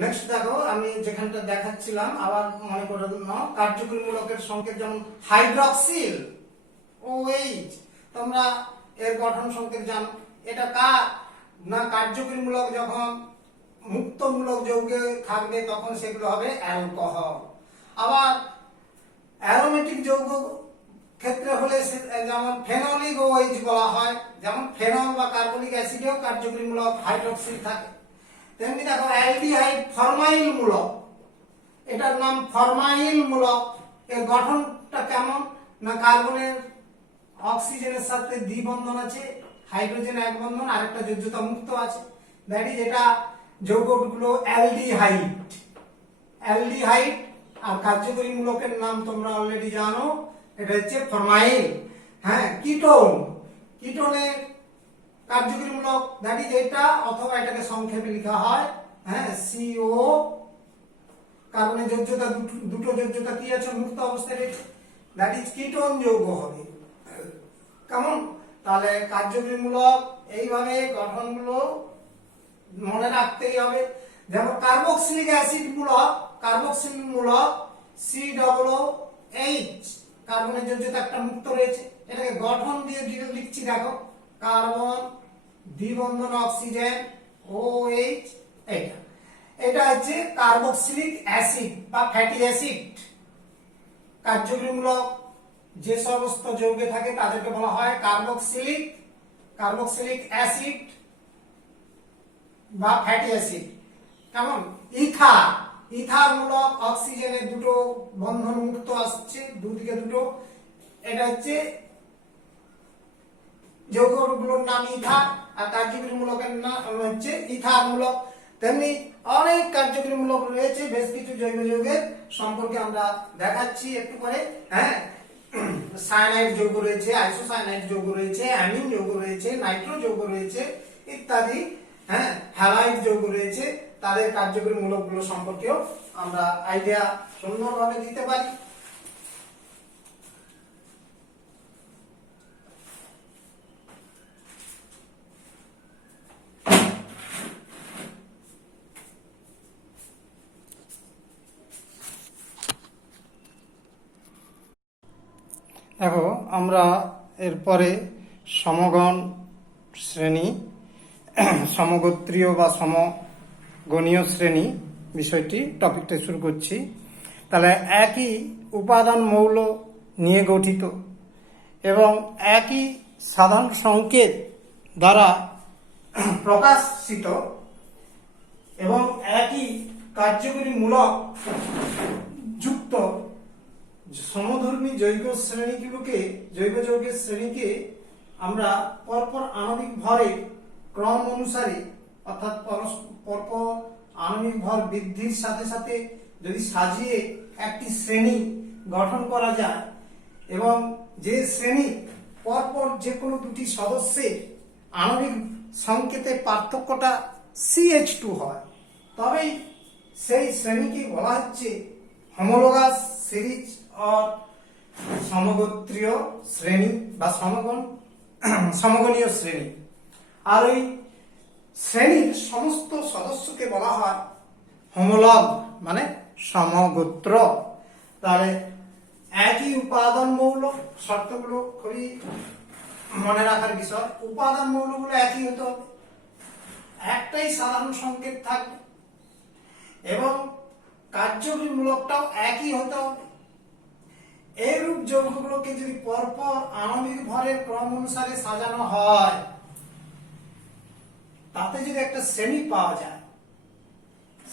নেক্সট দেখো, আমি যেখানটা দেখাচ্ছিলাম আবার মনে করে নাও, কার্যকরী মূলকের সংকেত যেমন হাইড্রোক্সিল OH, তোমরা এর গঠন সংকেত জানো। এটা কার না, কার্যকরী মূলক যখন মুক্তমূলক যৌগে থাকবে তখন সেগুলো হবে অ্যালকোহল। আবার অ্যারোমেটিক যৌগ ক্ষেত্রে হলে যেমন ফেনলিক OH বলা হয়, যেমন ফেনল বা কার্বলিক অ্যাসিডেও কার্যকরী মূলক হাইড্রোক্সিল থাকে। তেমনি দেখো অ্যালডিহাইড ফরমাইল মূলক, এটার নাম ফরমাইল মূলক। এর গঠনটা কেমন না, কার্বনের অক্সিজেনের সাথে দ্বিবন্ধন আছে, হাইড্রোজেন এক বন্ধন, আরেকটা যোজ্যতা মুক্ত আছে, দ্যাট ইজ এটা যৌগগুলো অ্যালডিহাইড। আর কার্যকরী মূলকের নাম তোমরা অলরেডি জানো, এটা হচ্ছে ফরমাইল। কিটোনের কার্যকরী মূলক দ্যাট ইজ এটা, অথবা এটাকে সংক্ষেপে লেখা হয় CO। কার্বনের যোজ্যতা দুটো যোজ্যতা কি আছে, মুক্ত অবস্থায় রয়েছে, দ্যাট ইজ কিটোন যৌগ হবে। কেমন, তাহলে কার্যকরী মূলক এইভাবে গঠনগুলো মনে রাখতেই হবে। যেমন কার্বক্সিলিক অ্যাসিড মূলক, কার্বক্সিল মূলক COOH, কার্বনের যোজ্যতা একটা মুক্ত রয়েছে। এটাকে গঠন দিয়ে লিখছি, দেখো কার্বন দ্বিবন্ধন অক্সিজেন OH। এটা হচ্ছে কার্বক্সিলিক অ্যাসিড বা ফ্যাটি অ্যাসিড। কার্যকরী মূলক যে সমস্ত যৌগে থাকে তাদেরকে বলা হয় কার্বক্সিলিক অ্যাসিড বা ফ্যাটি অ্যাসিড। কেমন, ইথার মূলক অক্সিজেনের দুটো বন্ধন মুক্ত আসছে, দুদিকে দুটো, এটা হচ্ছে যৌগগুলোর নাম ইথার, আর কার্যকরী মূলকের নাম হচ্ছে ইথার মূলক। তেমনি অনেক কার্যকরী মূলক রয়েছে, বেশ কিছু জৈব যৌগের সম্পর্কে আমরা দেখাচ্ছি একটু পরে। সায়ানাইড যৌগ রয়েছে, আইসোসায়ানাইড যৌগ রয়েছে, অ্যামিন যৌগ রয়েছে, নাইট্রো যৌগ রয়েছে ইত্যাদি, হ্যাঁ, হ্যালাইড যৌগ রয়েছে, তাদের কার্যকরী মূলকগুলো সম্পর্কেও আমরা আইডিয়া সুন্দরভাবে দিতে পারি। দেখো, আমরা এরপরে সমগণ শ্রেণী, সমগোত্রীয় বা সমগণীয় শ্রেণী বিষয়টি টপিকটা শুরু করছি। তাহলে একই উপাদান মৌল নিয়ে গঠিত এবং একই সাধারণ সংকেত দ্বারা প্রকাশিত এবং একই কার্যকরী মূলক যুক্ত সমধর্মী জৈব শ্রেণীগুলোকে, জৈব যৌগের শ্রেণীকে আমরা পরপর আণবিক ভরের ক্রম অনুসারে, অর্থাৎ পরপর আণবিক ভর বৃদ্ধির সাথে সাথে যদি সাজিয়ে একটি শ্রেণী গঠন করা যায় এবং যে শ্রেণী পরপর যে কোনো দুটি সদস্যের আণবিক সংকেতের পার্থক্যটা CH2 হয়, তবেই সেই শ্রেণীকে বলা হচ্ছে হোমোলোগাস সিরিজ অর সমগোত্রীয় শ্রেণী বা সমগণীয় শ্রেণী। আর ওই শ্রেণীর সমস্ত সদস্যকে বলা হয় হোমোলগ, মানে সমগোত্র। তাহলে একই উপাদান মৌল, শর্তগুলো খুবই মনে রাখার বিষয়। উপাদান মৌলগুলো একই হতে হবে, একটাই সাধারণ সংকেত থাকবে এবং কার্যকরী মূলকটাও একই হতে হবে। এইরূপ যৌগগুলোকে যদি পরপর আণবিক ভরের ক্রম অনুসারে সাজানো হয়, তাতে যদি একটা শ্রেণী পাওয়া যায়,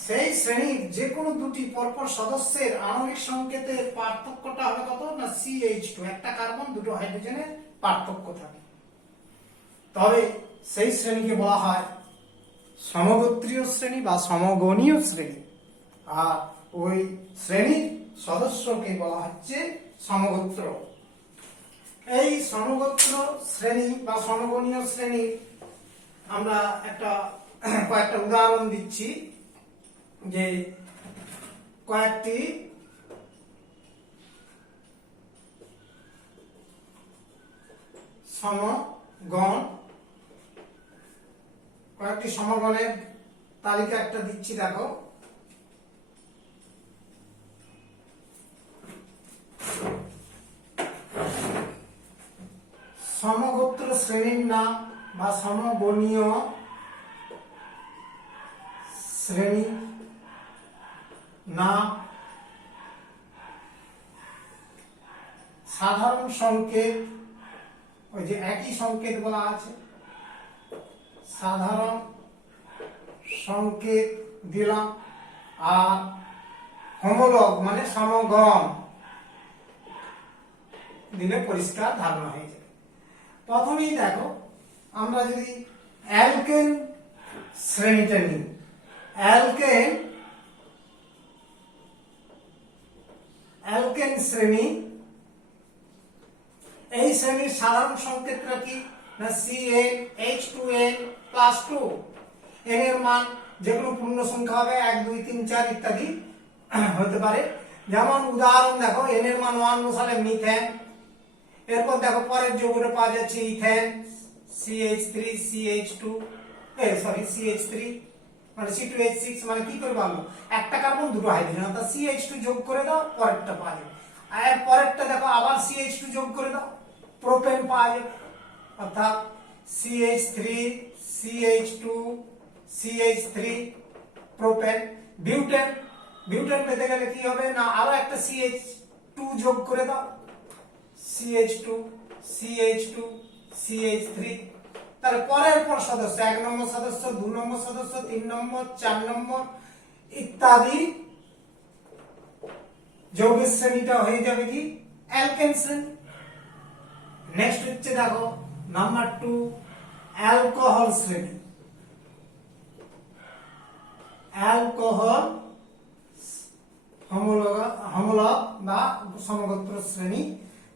সেই শ্রেণীর যে কোনো দুটি পরপর সদস্যের আণবিক সংকেতের পার্থক্যটা হবে কত না CH2, একটা কার্বন দুটো হাইড্রোজেনের পার্থক্য থাকে, তবে সেই শ্রেণীকে বলা হয় সমগোত্রীয় শ্রেণী বা সমগণীয় শ্রেণী। আর ওই শ্রেণীর সদস্যকে বলা হচ্ছে সমগোত্র। এই সমগোত্র শ্রেণী বা সমগণীয় শ্রেণী আমরা কয়েকটা উদাহরণ দিচ্ছি, যে কয়েকটি সমগণের তালিকা একটা দিচ্ছি। দেখো, সমগোত্র শ্রেণীর নাম বা সমগণীয় শ্রেণী নাম, সাধারণ সংকেত, ওই যে একই সংকেত বলা আছে, সাধারণ সংকেত দিলাম, আর হোমোলগ মানে সমগণ দিলে পরিষ্কার ধারণা হয়ে যাবে। প্রথমেই দেখো, আমরা যদি অ্যালকেন শ্রেণীটা নিই, অ্যালকেন শ্রেণী, এই শ্রেণীর সাধারণ সংকেতটা কি না CnH2n+2। n এর মান যে কোনো পূর্ণ সংখ্যা হবে, 1 2 3 4 ইত্যাদি হতে পারে। যেমন উদাহরণ দেখো, n এর মান 1 বসালে মিথেন, এরপর দেখো পরের যৌগটা পাওয়া যাচ্ছে ইথেন, CH3 মানে C2H6, মানে কি করে পাবো, একটা কার্বন দুটো হাইড্রোজেন, অর্থাৎ CH2 যোগ করে দাও, পরেরটা পাওয়া যাবে। আর পরেরটা দেখো আবার CH2 যোগ করে দাও, প্রোপেন পাওয়া যাবে, অর্থাৎ CH3 CH2 CH3 propane. Butane পেতে গেলে কি হবে না, আরো একটা CH2 যোগ করে দাও, CH2 CH3। তার পরের পর সদস্য, 1 নম্বর সদস্য, 2 নম্বর সদস্য, 3 নম্বর, 4 নম্বর ইত্যাদি যৌগের শ্রেণীটা হয়ে যাবে কি অ্যালকেন শ্রেণী। নেক্সট হচ্ছে দেখো নাম্বার 2 অ্যালকোহল শ্রেণী। অ্যালকোহল হোমোলগ বা সমগোত্র শ্রেণী।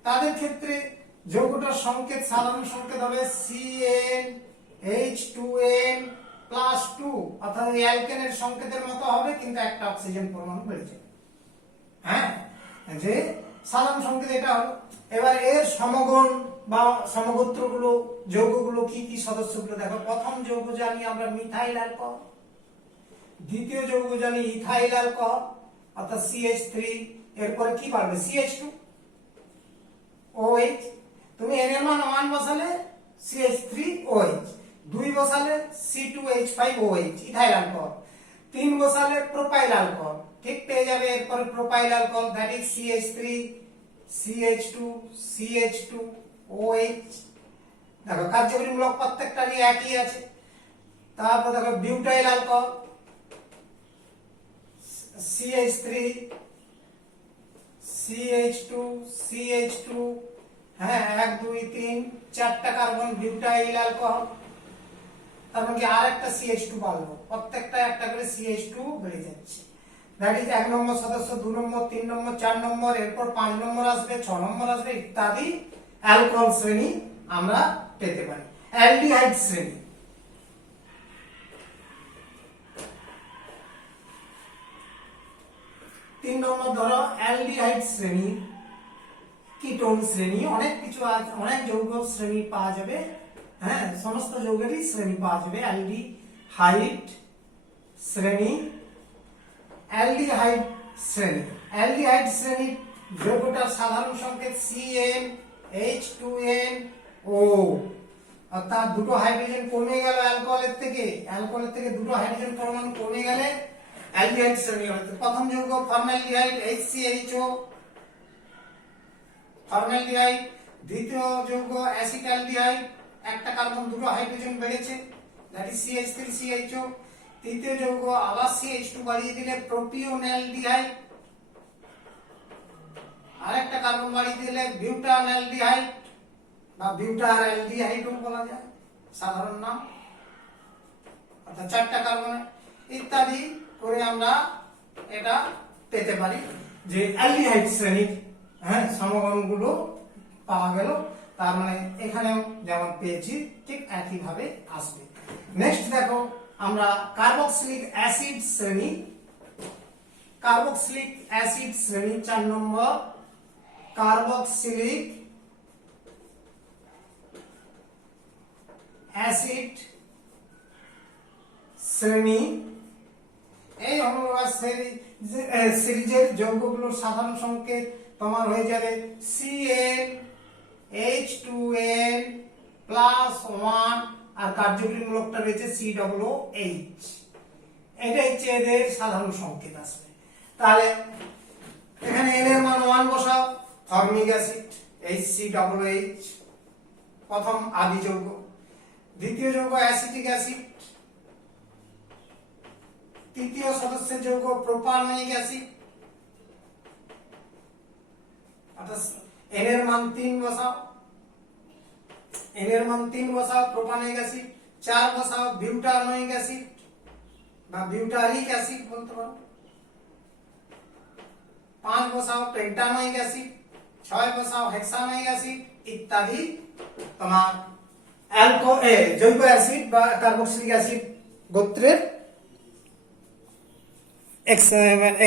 তাদের ক্ষেত্রে যৌগটার সংকেত সাধারণ সংকেত হবে CnH2n +2, অর্থাৎ এই অ্যালকেনের সংকেতের মতো হবে, কিন্তু একটা অক্সিজেন পরমাণু বেড়ে যাবে। হ্যাঁ, যে সাধারণ সংকেত এটা হলো। এবার এর সমগণ বা সমগোত্রগুলো যৌগগুলো কি কি সদস্যগুলো দেখো। প্রথম যৌগ জানি আমরা মিথাইল অ্যালকোহল, দ্বিতীয় যৌগ জানি ইথাইল অ্যালকোহল অর্থাৎ CH3, এরপরে কি বাড়বে CH2OH। তুমি n এর মান 1 বসালে CH3OH, 2 বসালে C2H5OH ইথাইল অ্যালকোহল, 3 বসালে প্রোপাইল অ্যালকোহল, ঠিক পেয়ে যাবে। এরপরে propyl alcohol that is CH3 CH2 CH2OH। দেখো কার্যকরীমূলক প্রত্যেকটারই একই আছে। তারপর দেখো butyl alcohol CH3 CH2 CH2, হ্যাঁ 1 2 3 4টা কার্বন বিউটাইল অ্যালকোহল। তারপর কি আরেকটা CH2 বাড়লো, প্রত্যেকটা একটা করে CH2 বেড়ে যাচ্ছে। দ্যাট ইজ 1 নম্বর সদস্য, 2 নম্বর, 3 নম্বর, 4 নম্বর, এরপর 5 নম্বর আসবে, 6 নম্বর আসবে ইত্যাদি অ্যালকোহল শ্রেণী আমরা পেতে পারি। অ্যালডিহাইড শ্রেণী, তিন নম্বর ধরো অ্যালডিহাইড শ্রেণী, কিটোন শ্রেণী, অনেক কিছু আছে, অনেক যৌগ শ্রেণী পাওয়া যাবে। হ্যাঁ, সমস্ত যৌগেরই শ্রেণী পাওয়া যাবে। অ্যালডিহাইড শ্রেণী, অ্যালডিহাইড শ্রেণী, অ্যালডিহাইড শ্রেণী যৌগটার সাধারণ সংকেত CnH2nO, অর্থাৎ দুটো হাইড্রোজেন কমে গেল অ্যালকোহলের থেকে দুটো হাইড্রোজেন পরমাণু কমে গেলে অ্যালডিহাইড শ্রেণী হবে। প্রথম যৌগ ফর্মালডিহাইড HCHO, ফর্মালডিহাইড। দ্বিতীয় যৌগ অ্যাসিটালডিহাইড, একটা কার্বন দুটো হাইড্রোজেন বেড়েছে দ্যাট ইজ CH3CHO। তৃতীয় যৌগ আবার CH2 বাড়িয়ে দিলে প্রোপিওনালডিহাইড, আরেকটা কার্বন বাড়িয়ে দিলে বিউটানালডিহাইড বা বিউটারঅ্যালডিহাইডও বলা যায়, সাধারণ নাম, অর্থাৎ 4টা কার্বন ইত্যাদি করে আমরা এটা পেতে পারি যে অ্যালডিহাইড শ্রেণীর হ্যাঁ সমগণগুলো পাওয়া গেল। তার মানে এখানেও যেমন পেয়েছি ঠিক একই ভাবে আসবে। নেক্সট দেখো আমরা কার্বক্সিলিক অ্যাসিড শ্রেণী, কার্বক্সিলিক অ্যাসিড শ্রেণী 4 নম্বর কার্বক্সিলিক অ্যাসিড শ্রেণী। এই সিরিজের যৌগগুলোর সাধারণ সংকেত তোমার হয়ে যাবে CnH2n+1 আর কার্যকরীমূলকটা রয়েছে COOH। এটা হচ্ছে এদের সাধারণ সংকেত আসবে। তাহলে এখানে n এর মান 1 বসাও, ফর্মিক অ্যাসিড HCOOH প্রথম আদি যৌগ। দ্বিতীয় যৌগ অ্যাসিটিক অ্যাসিড, তৃতীয় সদস্যের যৌগ প্রোপানোয়িক অ্যাসিড, অর্থাৎ n এর মান 3 বসাও, n এর মান 3 বসাও প্রোপানোয়িক অ্যাসিড, 4 বসাও বিউটানোয়িক অ্যাসিড বা বিউটারিক অ্যাসিড বলতে পারো, 5 বসাও পেন্টানোয়িক অ্যাসিড, 6 বসাও হেক্সানোয়িক অ্যাসিড ইত্যাদি তোমার জৈব অ্যাসিড বা কার্বক্সিলিক অ্যাসিড গোত্রের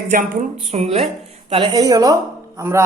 এক্সাম্পল শুনলে। তাহলে এই হলো আমরা